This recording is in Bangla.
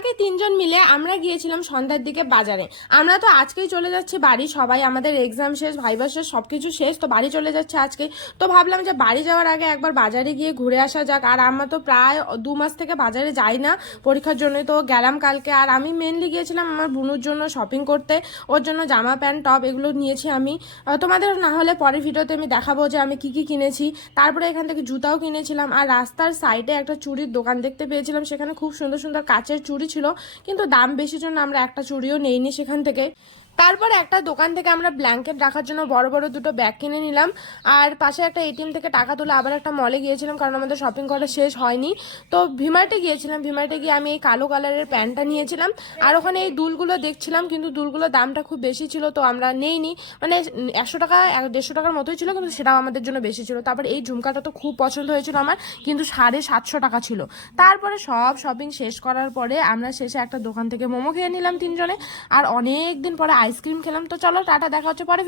কালকে তিনজন মিলে আমরা গিয়েছিলাম সন্ধ্যার দিকে বাজারে। আমরা তো আজকেই চলে যাচ্ছি বাড়ি, সবাই আমাদের এক্সাম শেষ, ভাইবা শেষ, সবকিছু শেষ, তো বাড়ি চলে যাচ্ছে আজকেই। তো ভাবলাম যে বাড়ি যাওয়ার আগে একবার বাজারে গিয়ে ঘুরে আসা যাক। আর আমরা তো প্রায় 2 মাস থেকে বাজারে যাই না পরীক্ষার জন্য, তো গেলাম কালকে। আর আমি মেনলি গিয়েছিলাম আমার বোনুর জন্য শপিং করতে, ওর জন্য জামা প্যান্ট টপ এগুলো নিয়েছি আমি। তোমাদের না হলে পরের ভিডিওতে আমি দেখাবো যে আমি কি কি কিনেছি। তারপরে এখান থেকে জুতাও কিনেছিলাম। আর রাস্তার সাইডে একটা চুড়ির দোকান দেখতে পেয়েছিলাম, সেখানে খুব সুন্দর সুন্দর কাচের চুড়ি ছিল, কিন্তু দাম বেশি জন্য আমরা একটা চুড়িও নেইনি সেখান থেকে। তারপর একটা দোকান থেকে আমরা ব্ল্যাঙ্কেট রাখার জন্য বড় বড় দুটো ব্যাগ কিনে নিলাম। আর পাশে একটা এটিএম থেকে টাকা তুলে আবার একটা মলে গিয়েছিলাম, কারণ আমাদের শপিং করা শেষ হয়নি। তো ভিমার্টে গিয়েছিলাম, ভিমার্টে গিয়ে আমি এই কালো কালারের প্যান্টটা নিয়েছিলাম। আর ওখানে এই দুলগুলো দেখছিলাম, কিন্তু দুলগুলোর দামটা খুব বেশি ছিল, তো আমরা নেইনি। মানে 100 টাকা 150 টাকার মতোই ছিল, কিন্তু সেটাও আমাদের জন্য বেশি ছিল। তারপর এই ঝুমকাটা তো খুব পছন্দ হয়েছিল আমার, কিন্তু 750 টাকা ছিল। তারপরে সব শপিং শেষ করার পরে আমরা শেষে একটা দোকান থেকে মোমো খেয়ে নিলাম তিনজনে। আর অনেক দিন পরে আইসক্রিম খেলাম। তো চলো টাটা, দেখা হচ্ছে পরে।